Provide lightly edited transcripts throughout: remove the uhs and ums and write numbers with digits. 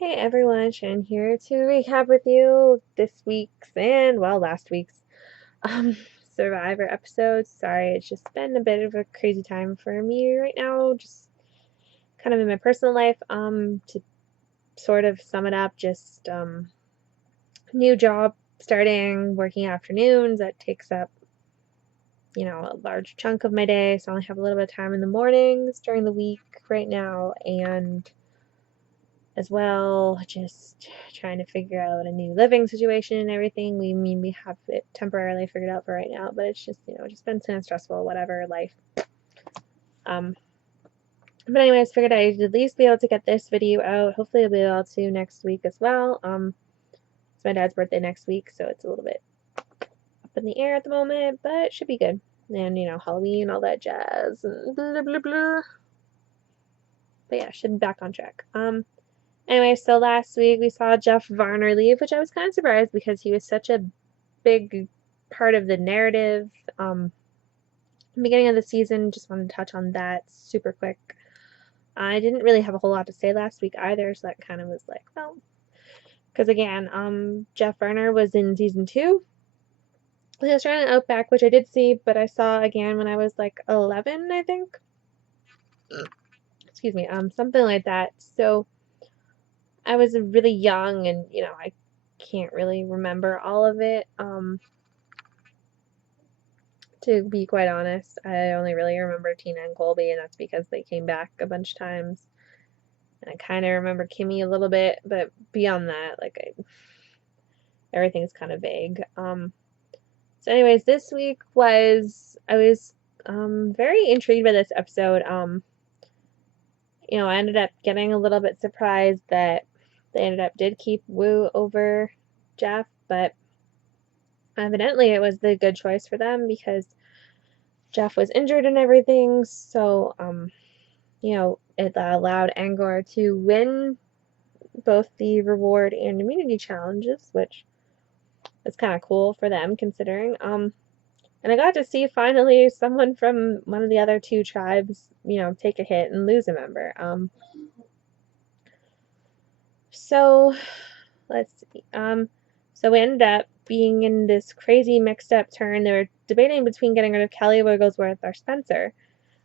Hey everyone, Shannon here to recap with you this week's and, well, last week's um Survivor episode. Sorry, it's just been a bit of a crazy time for me right now, just kind of in my personal life. To sort of sum it up, just new job starting, working afternoons, that takes up, a large chunk of my day, so I only have a little bit of time in the mornings during the week right now, and as well, just trying to figure out a new living situation and everything. We have it temporarily figured out for right now, but it's just been kind of stressful, whatever, life. Um, but anyways, figured I'd at least be able to get this video out. Hopefully I'll be able to next week as well. It's my dad's birthday next week, so it's a little bit up in the air at the moment, but it should be good. And, Halloween, all that jazz, and blah, blah, blah. But yeah, should be back on track. Anyway, so last week we saw Jeff Varner leave, which I was kind of surprised because he was such a big part of the narrative. Beginning of the season, just wanted to touch on that super quick. I didn't really have a whole lot to say last week either, so that kind of was like, well, because again, Jeff Varner was in season 2. He was trying to Outback, which I did see, but I saw again when I was like 11, I think. Excuse me, something like that. So I was really young, and I can't really remember all of it. To be quite honest, I only really remember Tina and Colby, and that's because they came back a bunch of times. And I kind of remember Kimmy a little bit, but beyond that, everything's kind of vague. So, anyways, this week I was very intrigued by this episode. I ended up getting a little bit surprised that they ended up did keep Wu over Jeff, but evidently it was the good choice for them because Jeff was injured and everything, so it allowed Angor to win both the reward and immunity challenges, which is kind of cool for them considering. And I got to see finally someone from one of the other two tribes, take a hit and lose a member. So let's see. So we ended up being in this crazy mixed up turn. They were debating between getting rid of Kelly Wigglesworth or Spencer,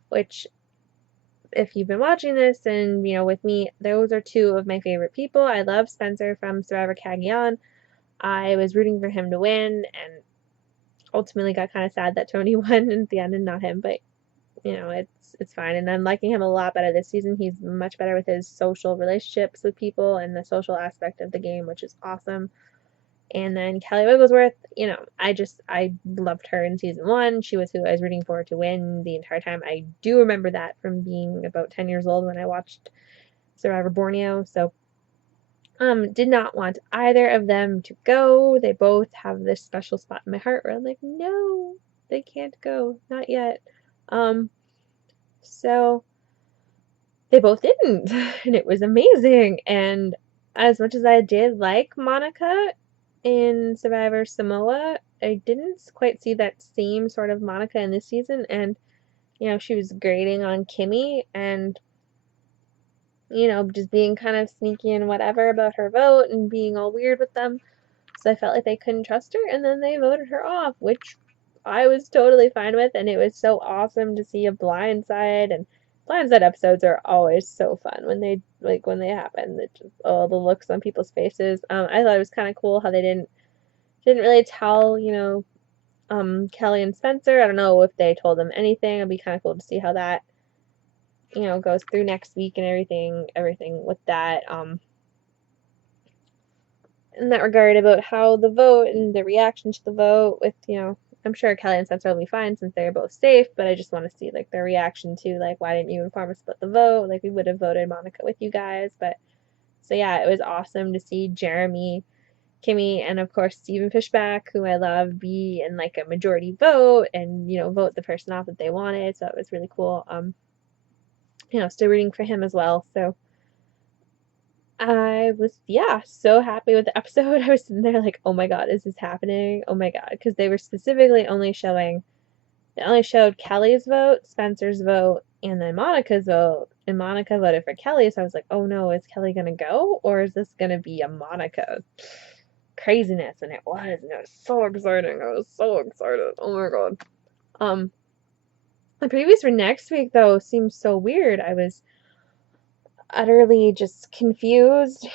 which, if you've been watching this and with me, those are two of my favorite people. I love Spencer from Survivor Cagayan. I was rooting for him to win, and ultimately got kind of sad that Tony won at the end and not him. But it's fine, and I'm liking him a lot better this season. He's much better with his social relationships with people and the social aspect of the game, which is awesome. And then Kelly Wigglesworth, I loved her in season 1. She was who I was rooting for to win the entire time. I do remember that from being about 10 years old when I watched Survivor Borneo. So, did not want either of them to go. They both have this special spot in my heart where I'm like, no, they can't go, not yet. So they both didn't, and it was amazing. And as much as I did like Monica in Survivor Samoa, I didn't quite see that same sort of Monica in this season. And she was grating on Kimmy and just being kind of sneaky and whatever about her vote and being all weird with them. So I felt like they couldn't trust her, and then they voted her off, which I was totally fine with. And it was so awesome to see a blindside, and blindside episodes are always so fun when they happen. It just, oh, the looks on people's faces. I thought it was kind of cool how they didn't really tell Kelly and Spencer. I don't know if they told them anything. It'd be kind of cool to see how that goes through next week and everything with that. In that regard, about how the vote and the reaction to the vote with, I'm sure Kelly and Spencer will be fine since they're both safe, but I just want to see their reaction to why didn't you inform us about the vote? We would have voted Monica with you guys. But so yeah, it was awesome to see Jeremy, Kimmy, and of course Stephen Fishback, who I love, be in a majority vote and vote the person off that they wanted. So it was really cool. Still rooting for him as well. So I was, yeah, so happy with the episode. I was sitting there like, oh my god, is this happening? Oh my god, because they were specifically they only showed Kelly's vote, Spencer's vote, and then Monica's vote, and Monica voted for Kelly, so I was like, oh no, is Kelly gonna go, or is this gonna be a Monica craziness? And it was, and it was so exciting. I was so excited. Oh my god. Um, the previews for next week though seems so weird. I was utterly just confused.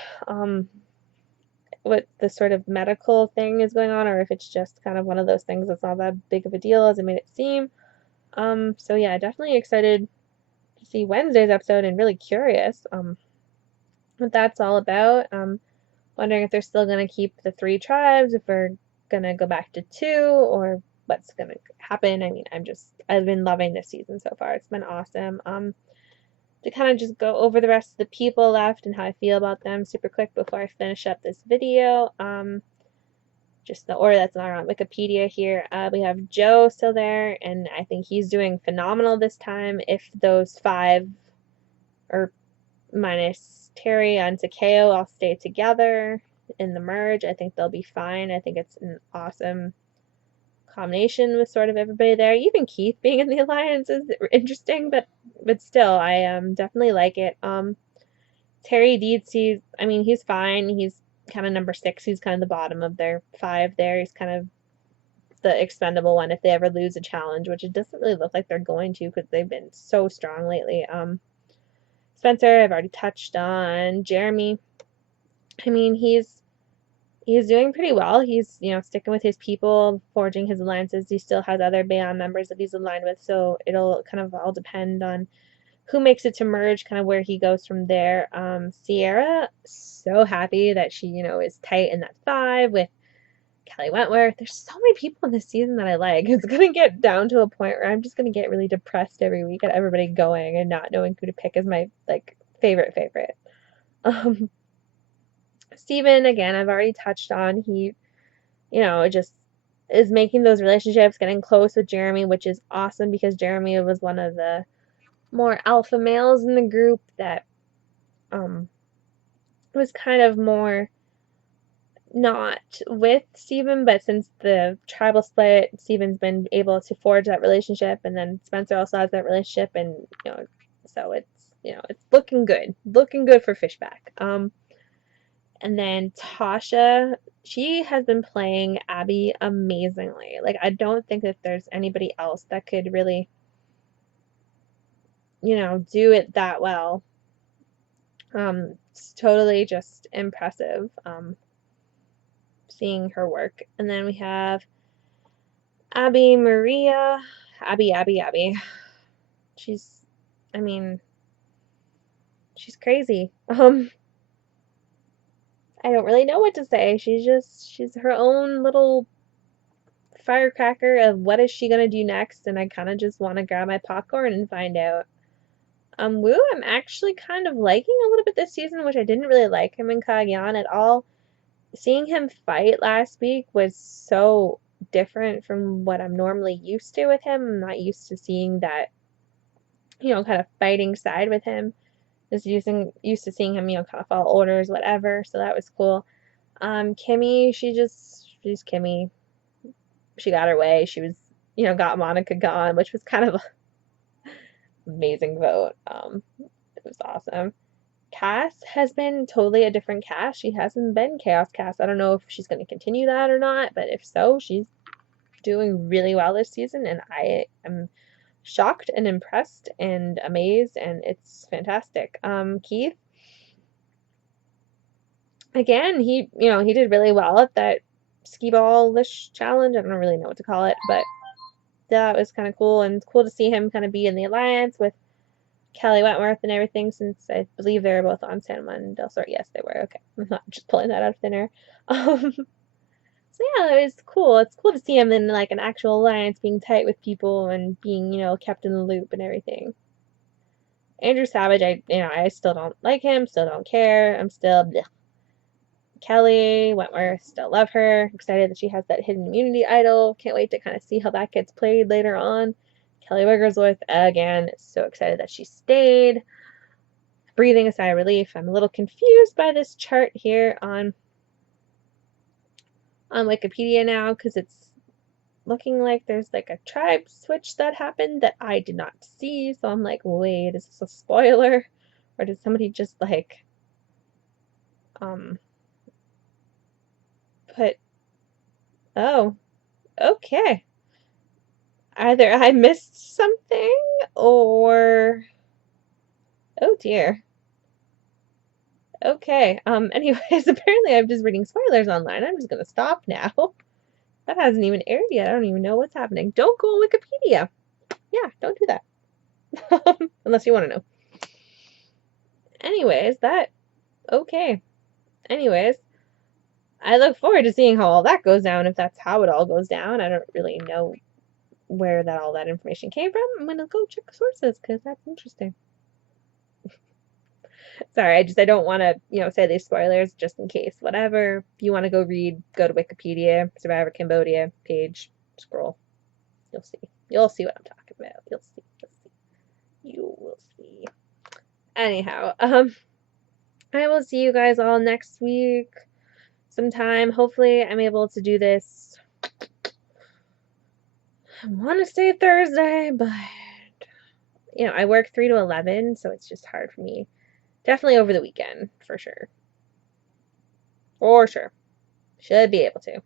What the sort of medical thing is going on, or if it's just kind of one of those things that's not that big of a deal as it made it seem. So yeah, definitely excited to see Wednesday's episode and really curious what that's all about. Wondering if they're still gonna keep the 3 tribes, if we're gonna go back to 2, or what's gonna happen. I mean, I've been loving this season so far. It's been awesome. To kind of just go over the rest of the people left and how I feel about them super quick before I finish up this video. Just the order that's not on Wikipedia here. We have Joe still there, and I think he's doing phenomenal this time. If those 5, or minus Terry and Takeo, all stay together in the merge, I think they'll be fine. I think it's an awesome combination with sort of everybody there. Even Keith being in the alliance is interesting, but still, I definitely like it. Terry Deeds, he's fine. He's kind of number 6. He's kind of the bottom of their 5 there. He's kind of the expendable one if they ever lose a challenge, which it doesn't really look like they're going to because they've been so strong lately. Spencer, I've already touched on. Jeremy, he's doing pretty well. He's, sticking with his people, forging his alliances. He still has other Beyond members that he's aligned with, so it'll kind of all depend on who makes it to merge, kind of where he goes from there. Sierra, so happy that she, is tight in that 5 with Kelly Wentworth. There's so many people in this season that I like. It's gonna get down to a point where I'm just gonna get really depressed every week at everybody going and not knowing who to pick as my favorite. Um, Steven, again, I've already touched on. He, just is making those relationships, getting close with Jeremy, which is awesome because Jeremy was one of the more alpha males in the group that was kind of more not with Steven, but since the tribal split, Steven's been able to forge that relationship, and then Spencer also has that relationship, and so it's looking good for Fishback. And then Tasha, she has been playing Abby amazingly. Like, I don't think that there's anybody else that could really, do it that well. It's totally just impressive, seeing her work. And then we have Abby Maria. Abby. She's, I mean, she's crazy. I don't really know what to say. She's her own little firecracker of what is she gonna do next, and I kind of just want to grab my popcorn and find out. Wu, I'm actually kind of liking a little bit this season, which I didn't really like him in Cagayan at all. Seeing him fight last week was so different from what I'm normally used to with him. I'm not used to seeing that, kind of fighting side with him. Just used to seeing him, kind of follow orders, whatever. So that was cool. Kimmy, she's Kimmy. She got her way. She was, got Monica gone, which was kind of an amazing vote. It was awesome. Cass has been totally a different Cass. She hasn't been Chaos Cass. I don't know if she's going to continue that or not, but if so, she's doing really well this season, and I am shocked and impressed and amazed, and it's fantastic. Keith, again, he did really well at that skee ball-ish challenge. I don't really know what to call it, but that was kind of cool, and it's cool to see him kind of be in the alliance with Kelly Wentworth and everything, since I believe they were both on San Juan del Sur. Yes, they were. Okay, I'm not just pulling that out of thin air. So yeah, it was cool. It's cool to see him in like an actual alliance, being tight with people and being, kept in the loop and everything. Andrew Savage, I still don't like him, still don't care. I'm still bleh. Kelly Wentworth, still love her. Excited that she has that hidden immunity idol. Can't wait to kind of see how that gets played later on. Kelly Wigglesworth, again, so excited that she stayed. Breathing a sigh of relief. I'm a little confused by this chart here on Wikipedia now, because it's looking like there's like a tribe switch that happened that I did not see. So I'm like, wait, is this a spoiler? Or did somebody just like um put oh, okay. Either I missed something or oh dear. Okay. Anyways, apparently I'm just reading spoilers online. I'm just gonna stop now. That hasn't even aired yet. I don't even know what's happening. Don't go on Wikipedia. Yeah, don't do that. Unless you want to know. Anyways, okay. Anyways, I look forward to seeing how all that goes down, if that's how it all goes down. I don't really know where all that information came from. I'm gonna go check sources because that's interesting. Sorry, I don't want to, say these spoilers just in case. Whatever. If you want to go read, go to Wikipedia, Survivor Cambodia page, scroll. You'll see. You'll see what I'm talking about. You'll see. You'll see. You will see. Anyhow, I will see you guys all next week sometime. Hopefully, I'm able to do this. I want to say Thursday, but I work 3 to 11, so it's just hard for me. Definitely over the weekend, for sure. For sure. Should be able to.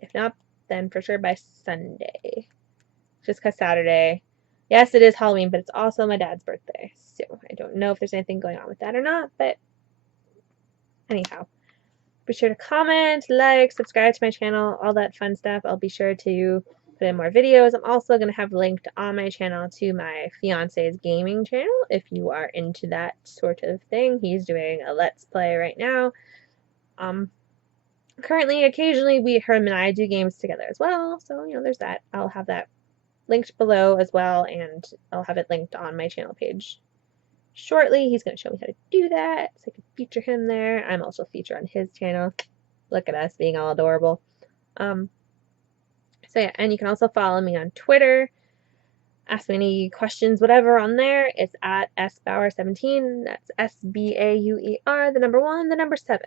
If not, then for sure by Sunday. Just because Saturday, yes, it is Halloween, but it's also my dad's birthday. So I don't know if there's anything going on with that or not, but anyhow. Be sure to comment, like, subscribe to my channel, all that fun stuff. I'll be sure to put in more videos. I'm also going to have linked on my channel to my fiance's gaming channel if you are into that sort of thing. He's doing a Let's Play right now. Currently, occasionally, him and I do games together as well. So, there's that. I'll have that linked below as well, and I'll have it linked on my channel page shortly. He's going to show me how to do that, so I can feature him there. I'm also featured on his channel. Look at us being all adorable. So yeah, and you can also follow me on Twitter. Ask me any questions, whatever on there. It's at sbauer17. That's SBAUER, the number 1, the number 7.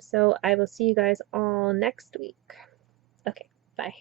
So I will see you guys all next week. Okay, bye.